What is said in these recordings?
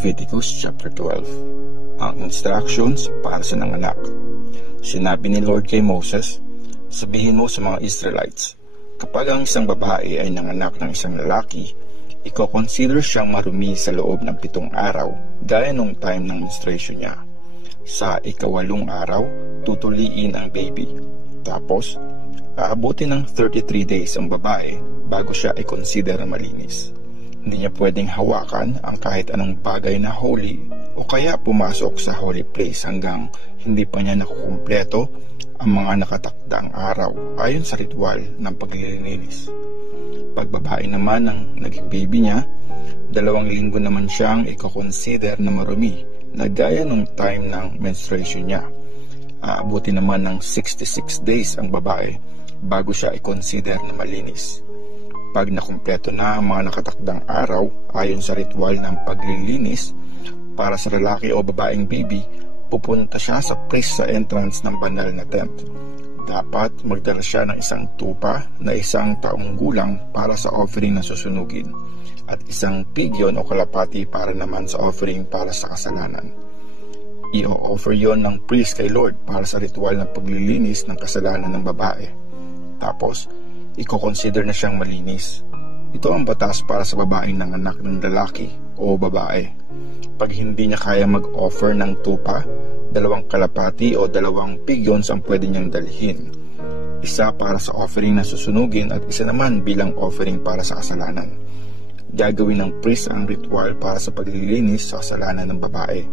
Leviticus chapter 12. Ang instructions para sa nanganak. Sinabi ni Lord kay Moses, sabihin mo sa mga Israelites, kapag ang isang babae ay nanganak ng isang lalaki, i-consider siyang marumi sa loob ng 7 araw, gaya nung time ng menstruation niya. Sa 8 araw, tutuliin ang baby. Tapos, aabutin ng 33 days ang babae bago siya i-consider na malinis. Hindi niya pwedeng hawakan ang kahit anong bagay na holy o kaya pumasok sa holy place hanggang hindi pa niya nakukumpleto ang mga nakatakdang araw ayon sa ritual ng paglilinis. Pag babae naman ang naging baby niya, 2 linggo naman siyang i-consider na marumi na gaya ng time ng menstruation niya. Aabuti naman ng 66 days ang babae bago siya i-consider na malinis. Pag nakumpleto na ang mga nakatakdang araw ayon sa ritual ng paglilinis para sa lalaki o babaeng baby, pupunta siya sa priest sa entrance ng banal na tent. Dapat magdala siya ng isang tupa na 1 taong gulang para sa offering na susunugin at 1 pigyon o kalapati para naman sa offering para sa kasalanan. I-offer yon ng priest kay Lord para sa ritual ng paglilinis ng kasalanan ng babae. Tapos, i-consider na siyang malinis. Ito ang batas para sa babaeng nanganak ng lalaki o babae. Pag hindi niya kaya mag-offer ng tupa, 2 kalapati o 2 pigyons ang pwede niyang dalhin. Isa para sa offering na susunugin at isa naman bilang offering para sa kasalanan. Gagawin ng priest ang ritual para sa paglilinis sa kasalanan ng babae.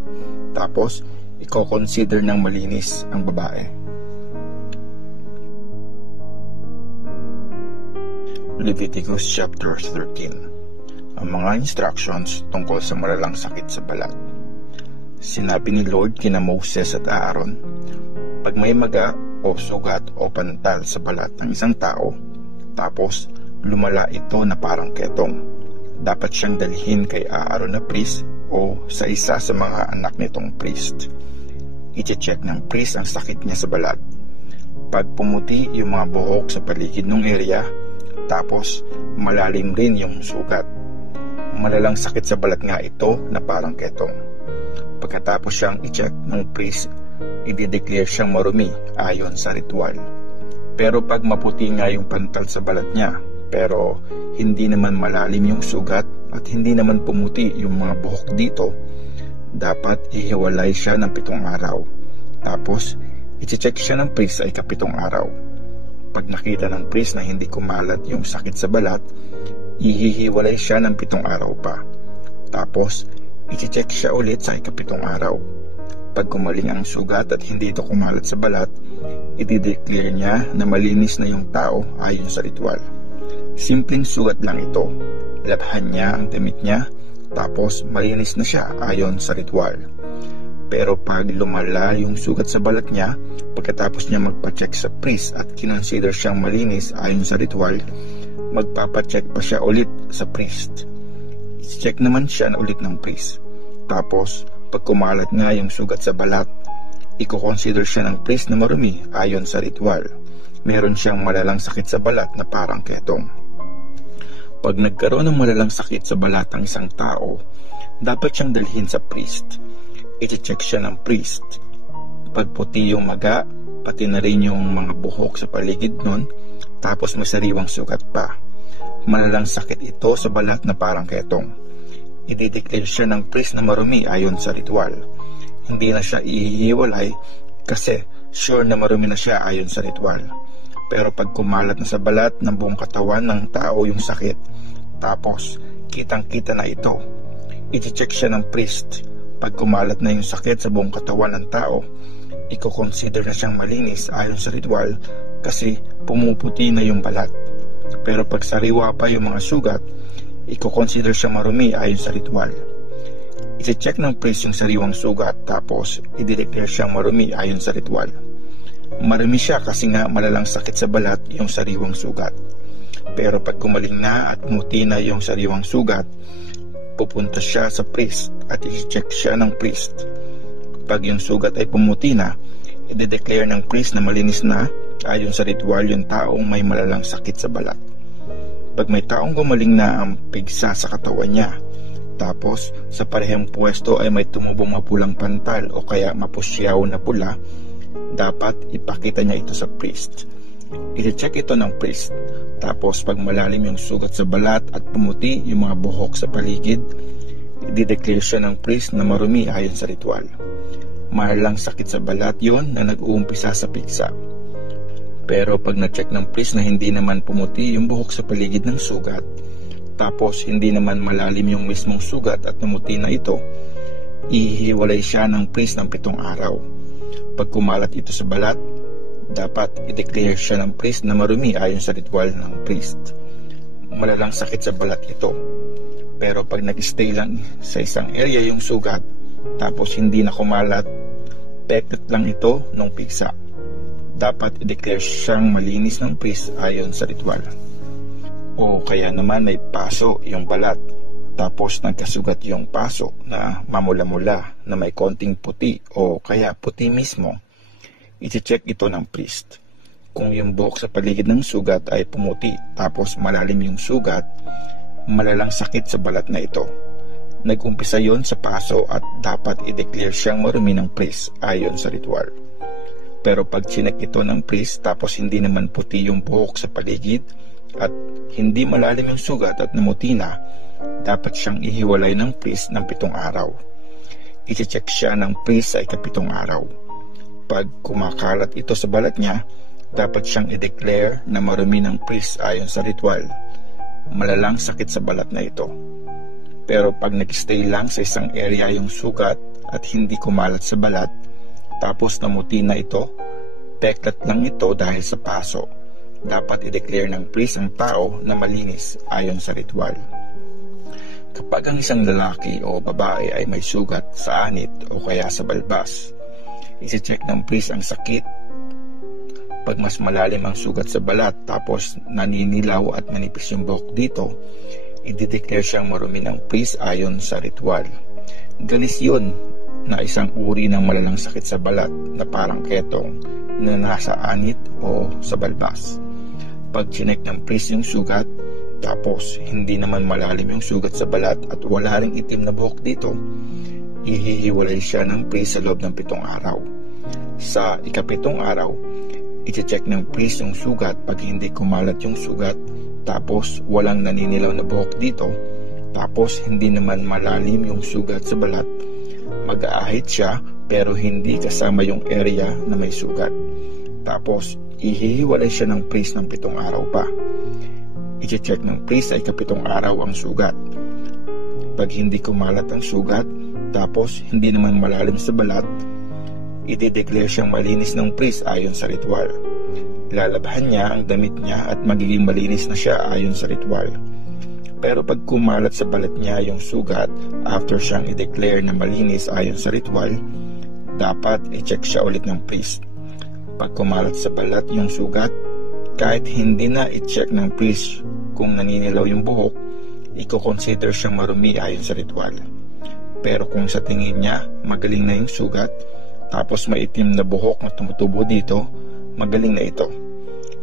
Tapos, i-consider ng malinis ang babae. Leviticus chapter 13. Ang mga instructions tungkol sa malalang sakit sa balat. Sinabi ni Lord kina Moses at Aaron, pag may maga o sugat o pantal sa balat ng isang tao, tapos lumala ito na parang ketong, dapat siyang dalhin kay Aaron na priest o sa isa sa mga anak nitong priest. I-check ng priest ang sakit niya sa balat. Pag pumuti yung mga buhok sa paligid ng area, tapos malalim rin yung sugat, malalang sakit sa balat nga ito na parang ketong. Pagkatapos siyang i-check ng priest, i-declare siyang marumi ayon sa ritual. Pero pag maputi nga yung pantal sa balat niya, pero hindi naman malalim yung sugat at hindi naman pumuti yung mga buhok dito, dapat ihiwalay siya ng 7 araw. Tapos, i-check siya ng priest sa 7 araw. Pag nakita ng priest na hindi kumalat yung sakit sa balat, ihihiwalay siya ng 7 araw pa. Tapos, i-check siya ulit sa 7 araw. Pag gumaling ang sugat at hindi ito kumalat sa balat, i-declare niya na malinis na yung tao ayon sa ritual. Simpleng sugat lang ito. Labhan niya ang damit niya, tapos malinis na siya ayon sa ritual. Pero pag lumala yung sugat sa balat niya, pagkatapos niya magpa-check sa priest at kinonsider siyang malinis ayon sa ritual, magpapa-check pa siya ulit sa priest. I-check naman siya na ulit ng priest. Tapos, pag kumalat nga yung sugat sa balat, i-consider siya ng priest na marumi ayon sa ritual. Meron siyang malalang sakit sa balat na parang ketong. Pag nagkaroon ng malalang sakit sa balat ng isang tao, dapat siyang dalhin sa priest. I-check siya ng priest. Pag puti yung maga, pati na rin yung mga buhok sa paligid nun, tapos may sariwang sugat pa, malalang sakit ito sa balat na parang ketong. I-declare siya ng priest na marumi ayon sa ritual. Hindi na siya ihihiwalay kasi sure na marumi na siya ayon sa ritual. Pero pag kumalat na sa balat ng buong katawan ng tao yung sakit, tapos kitang-kita na ito, i-check siya ng priest. Pag kumalat na yung sakit sa buong katawan ng tao, i-consider na siyang malinis ayon sa ritual kasi pumuputi na yung balat. Pero pag sariwa pa yung mga sugat, i-consider siyang marumi ayon sa ritual. I-check ng priest yung sariwang sugat, tapos i-declare siyang marumi ayon sa ritual. Marumi siya kasi nga malalang sakit sa balat yung sariwang sugat. Pero pag kumaling na at muti na yung sariwang sugat, pupunta siya sa priest at i-check siya ng priest. Pag yung sugat ay pumuti na, i-declare ng priest na malinis na ayon sa ritual yung taong may malalang sakit sa balat. Pag may taong gumaling na ang pigsa sa katawan niya, tapos sa parehong pwesto ay may tumubong mapulang pantal o kaya mapusyaw na pula, dapat ipakita niya ito sa priest. I-check ito ng priest. Tapos pag malalim yung sugat sa balat at pumuti yung mga buhok sa paligid, i-declare siya ng priest na marumi ayon sa ritual. Mahalang sakit sa balat yon na nag-uumpisa sa piksa. Pero pag na-check ng priest na hindi naman pumuti yung buhok sa paligid ng sugat, tapos hindi naman malalim yung mismong sugat at namuti na ito, ihiwalay siya ng priest ng 7 araw. Pag kumalat ito sa balat, dapat i-declare siya ng priest na marumi ayon sa ritual ng priest. Malalang sakit sa balat ito. Pero pag nag-stay lang sa isang area yung sugat, tapos hindi na kumalat, peklat lang ito ng piksa, dapat i-declare siyang malinis ng priest ayon sa ritual. O kaya naman may paso yung balat, tapos nagkasugat yung paso na mamula-mula na may konting puti o kaya puti mismo, i-check ito ng priest. Kung yung buhok sa paligid ng sugat ay pumuti tapos malalim yung sugat, malalang sakit sa balat na ito. Nag-umpisa yon sa paso at dapat i-declare siyang marumi ng priest ayon sa ritual. Pero pag chinek ito ng priest tapos hindi naman puti yung buhok sa paligid at hindi malalim yung sugat at namuti na, dapat siyang ihiwalay ng priest ng 7 araw. I-check siya ng priest sa ika-7 araw. Pag kumakalat ito sa balat niya, dapat siyang i-declare na marumi ng priest ayon sa ritual. Malalang sakit sa balat na ito. Pero pag nag-stay lang sa isang area yung sugat at hindi kumalat sa balat, tapos namuti na ito, peklat lang ito dahil sa paso, dapat i-declare ng priest ang tao na malinis ayon sa ritual. Kapag ang isang lalaki o babae ay may sugat sa anit o kaya sa balbas, isi-check ng priest ang sakit. Pag mas malalim ang sugat sa balat tapos naninilaw at manipis yung buhok dito, i-declare siyang marumi ng priest ayon sa ritual. Galis yun na isang uri ng malalang sakit sa balat na parang ketong na nasa anit o sa balbas. Pag chinek ng priest yung sugat, tapos hindi naman malalim yung sugat sa balat at wala ring itim na buhok dito, ihihiwalay siya ng priest sa loob ng 7 araw. Sa ika-7 araw, i-check ng priest yung sugat. Pag hindi kumalat yung sugat, tapos walang naninilaw na buhok dito, tapos hindi naman malalim yung sugat sa balat, mag-aahit siya pero hindi kasama yung area na may sugat. Tapos ihihiwalay siya ng priest ng 7 araw pa. I-check ng priest ay ika-7 araw ang sugat. Pag hindi kumalat ang sugat, tapos hindi naman malalim sa balat, i-declare siyang malinis ng priest ayon sa ritual. Lalabhan niya ang damit niya at magiging malinis na siya ayon sa ritual. Pero pag kumalat sa balat niya yung sugat after siyang i-declare na malinis ayon sa ritual, dapat i-check siya ulit ng priest. Pag kumalat sa balat yung sugat, kahit hindi na i-check ng priest kung naninilaw yung buhok, i-consider siyang marumi ayon sa ritual. Pero kung sa tingin niya magaling na yung sugat, tapos may itim na buhok na tumutubo dito, magaling na ito.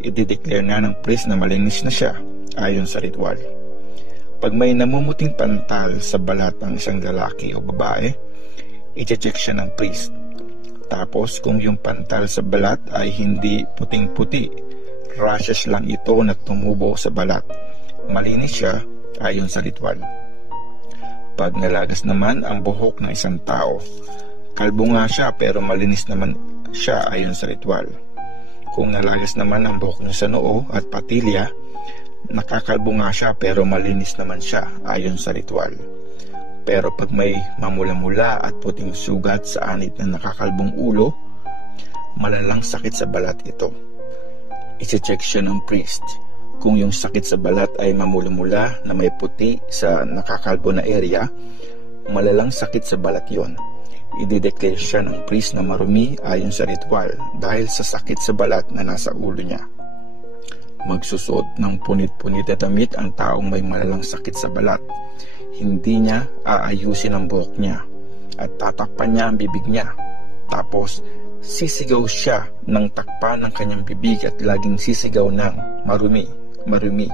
I-declare na ng priest na malinis na siya ayon sa ritual. Pag may namumuting pantal sa balat ng isang lalaki o babae, i-check siya ng priest. Tapos kung yung pantal sa balat ay hindi puting-puti, rashes lang ito na tumubo sa balat, malinis siya ayon sa ritual. Pag nalagas naman ang buhok ng isang tao, kalbo nga siya pero malinis naman siya ayon sa ritual. Kung nalagas naman ang buhok niya sa noo at patilya, nakakalbo nga siya pero malinis naman siya ayon sa ritual. Pero pag may mamula-mula at puting sugat sa anit na nakakalbong ulo, malalang sakit sa balat ito. I-check siya ng priest. Kung yung sakit sa balat ay mamula-mula na may puti sa nakakalbo na area, malalang sakit sa balat yon. I-declare siya ng priest na marumi ayon sa ritual dahil sa sakit sa balat na nasa ulo niya. Magsusuot ng punit-punit na damit ang taong may malalang sakit sa balat. Hindi niya aayusin ang buhok niya at tatakpan niya ang bibig niya. Tapos sisigaw siya ng takpan ng kanyang bibig at laging sisigaw ng marumi, marumi.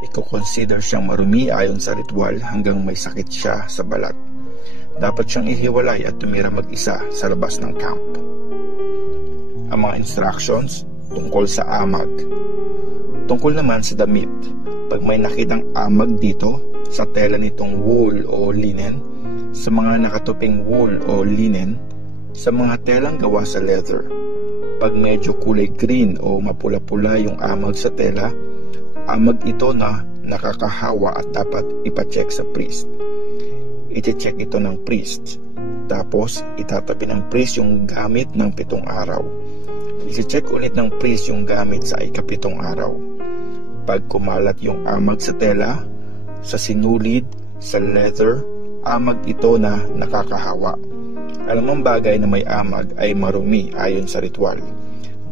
Iko-consider siyang marumi ayon sa ritual hanggang may sakit siya sa balat. Dapat siyang ihiwalay at tumira mag-isa sa labas ng camp. Ang mga instructions tungkol sa amag. Tungkol naman sa damit, pag may nakitang amag dito sa tela nitong wool o linen, sa mga nakatuping wool o linen, sa mga telang gawa sa leather, pag medyo kulay green o mapula-pula yung amag sa tela, amag ito na nakakahawa at dapat ipacheck sa priest. I-check ito ng priest. Tapos itatabi ng priest yung gamit ng 7 araw. I-check ulit ng priest yung gamit sa ika-7 araw. Pag kumalat yung amag sa tela, sa sinulid, sa leather, amag ito na nakakahawa. Alam mong bagay na may amag ay marumi ayon sa ritual.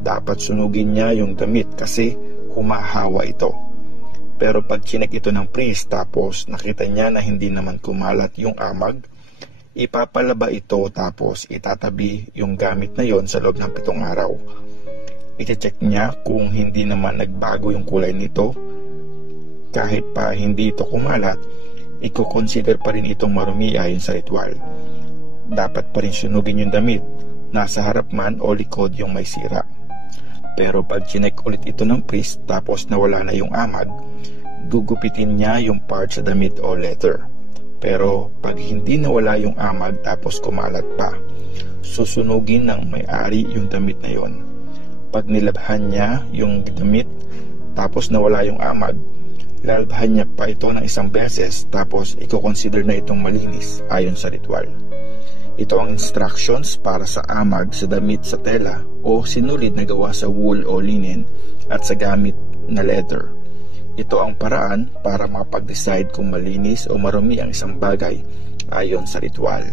Dapat sunugin niya yung damit kasi humahawa ito. Pero pag chinek ito ng priest tapos nakita niya na hindi naman kumalat yung amag, ipapalaba ito tapos itatabi yung gamit na yon sa loob ng 7 araw. I-check niya kung hindi naman nagbago yung kulay nito. Kahit pa hindi ito kumalat, i-consider pa rin itong marumi ayon sa ritual. Dapat pa rin sunugin yung damit, nasa harap man o likod yung may sira. Pero pag chinek ulit ito ng priest tapos nawala na yung amag, gugupitin niya yung part sa damit o leather. Pero pag hindi nawala yung amag tapos kumalat pa, susunugin ng may-ari yung damit na yon. Pag nilabhan niya yung damit tapos nawala yung amag, lalabhan niya pa ito ng 1 beses tapos i-consider na itong malinis ayon sa ritual. Ito ang instructions para sa amag sa damit sa tela o sinulid na gawa sa wool o linen at sa gamit na leather. Ito ang paraan para makapag-decide kung malinis o marumi ang isang bagay ayon sa ritual.